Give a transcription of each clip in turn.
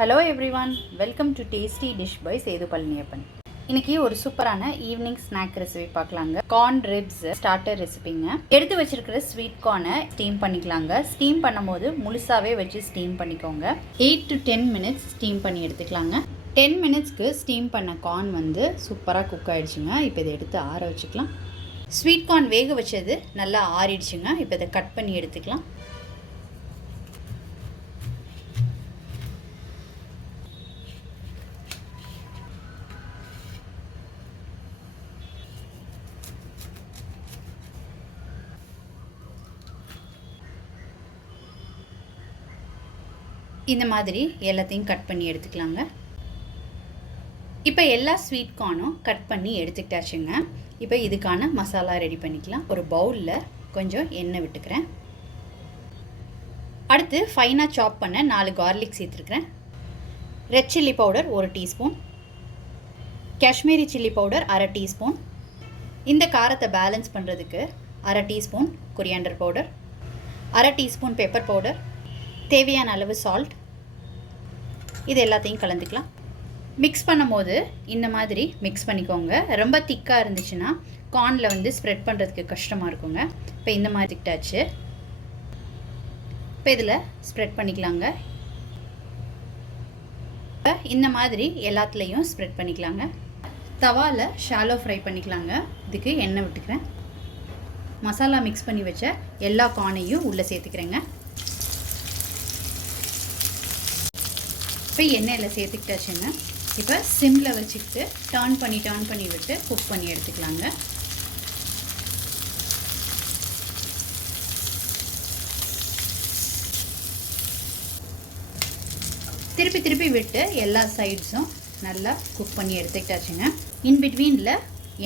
Hello everyone, welcome to Tasty Dish by Sethu Palaniappan. இன்னைக்கு ஒரு சூப்பரான ஈவினிங் ஸ்நாக் ரெசிபி பார்க்கலாங்க. கார்ன் ரிப்ஸ் ஸ்டார்டர் ரெசிபிங்க. எடுத்து வச்சிருக்கிற ஸ்வீட் கார்னை ஸ்டீம் பண்ணிக்கலாங்க. ஸ்டீம் பண்ணும்போது முழுசாவே வச்சு ஸ்டீம் பண்ணிக்கோங்க. 8 to 10 minutes ஸ்டீம் பண்ணி எடுத்துக்கலாங்க. 10 minutesக்கு ஸ்டீம் பண்ண கார்ன் வந்து சூப்பராக குக் ஆகிடுச்சுங்க. இப்போ இதை எடுத்து ஆற வச்சுக்கலாம். ஸ்வீட் கார்ன் வேக வச்சது நல்லா ஆறிடுச்சுங்க. இப்போ இதை கட் பண்ணி எடுத்துக்கலாம். இந்த மாதிரி எல்லாத்தையும் கட் பண்ணி எடுத்துக்கலாங்க. இப்போ எல்லா ஸ்வீட் கார்னும் கட் பண்ணி எடுத்துக்கிட்டாச்சுங்க. இப்போ இதுக்கான மசாலா ரெடி பண்ணிக்கலாம். ஒரு பவுலில் கொஞ்சம் எண்ணெய் விட்டுக்கிறேன். அடுத்து ஃபைனாக சாப் பண்ண 4 கார்லிக் சேர்த்துருக்கிறேன். Red chilli powder 1 teaspoon, Kashmiri chilli powder 1/2 teaspoon, இந்த காரத்தை பேலன்ஸ் பண்ணுறதுக்கு 1/2 teaspoon coriander powder, 1/2 teaspoon pepper powder, தேவையான அளவு சால்ட். இது எல்லாத்தையும் கலந்துக்கலாம். மிக்ஸ் பண்ணும்போது இந்த மாதிரி மிக்ஸ் பண்ணிக்கோங்க. ரொம்ப திக்காக இருந்துச்சுன்னா கார்னில் வந்து ஸ்ப்ரெட் பண்ணுறதுக்கு கஷ்டமாக இருக்குங்க. இப்போ இந்த மாதிரி திட்டாச்சு. இப்போ இதில் ஸ்ப்ரெட் பண்ணிக்கலாங்க. இந்த மாதிரி எல்லாத்துலேயும் ஸ்ப்ரெட் பண்ணிக்கலாங்க. தவாவில் ஷாலோ ஃப்ரை பண்ணிக்கலாங்க. இதுக்கு எண்ணெய் விட்டுக்கிறேன். மசாலா மிக்ஸ் பண்ணி வச்ச எல்லா கார்னையும் உள்ளே சேர்த்துக்கிறேங்க. இப்போ எண்ணெயில் சேர்த்துக்கிட்டாச்சுங்க. இப்போ சிம்மில் வச்சுக்கிட்டு டர்ன் பண்ணி விட்டு குக் பண்ணி எடுத்துக்கலாங்க. திருப்பி விட்டு எல்லா சைட்ஸும் நல்லா குக் பண்ணி எடுத்துக்கிட்டாச்சுங்க. இன்பிட்வீனில்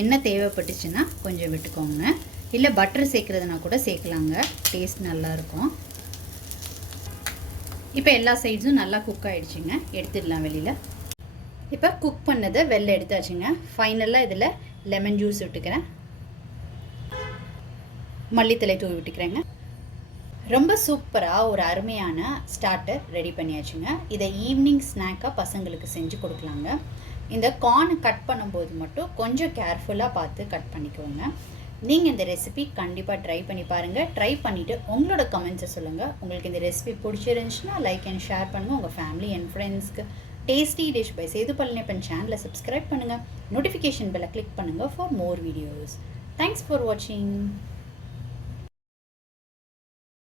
எண்ணெய் தேவைப்பட்டுச்சுன்னா கொஞ்சம் விட்டுக்கோங்க. இல்லை பட்டர் சேர்க்குறதுனா கூட சேர்க்கலாங்க. டேஸ்ட் நல்லாயிருக்கும். இப்போ எல்லா சைட்ஸும் நல்லா குக் ஆகிடுச்சுங்க. எடுத்துடலாம் வெளியில். இப்போ குக் பண்ணதை வெளில எடுத்தாச்சுங்க. ஃபைனலாக இதில் லெமன் ஜூஸ் விட்டுக்கிறேன். மல்லித்தலை தூவி விட்டுக்கிறேங்க. ரொம்ப சூப்பராக ஒரு அருமையான ஸ்டார்டர் ரெடி பண்ணியாச்சுங்க. இதை ஈவினிங் ஸ்நாக்காக பசங்களுக்கு செஞ்சு கொடுக்கலாங்க. இந்த கார்னை கட் பண்ணும்போது மட்டும் கொஞ்சம் கேர்ஃபுல்லாக பார்த்து கட் பண்ணிக்கோங்க. நீங்கள் இந்த ரெசிபி கண்டிப்பாக ட்ரை பண்ணி பாருங்கள். ட்ரை பண்ணிவிட்டு உங்களோட கமெண்ட்ஸை சொல்லுங்கள். உங்களுக்கு இந்த ரெசிபி பிடிச்சிருந்துச்சுன்னா லைக் அண்ட் ஷேர் பண்ணுங்கள். உங்கள் ஃபேமிலி அண்ட் ஃப்ரெண்ட்ஸ்க்கு. Tasty dish by Sethu Palaniappan சேனலை சப்ஸ்கிரைப் பண்ணுங்கள். நோட்டிஃபிகேஷன் பெல்லை கிளிக் பண்ணுங்கள் for more videos. Thanks for வாட்சிங்.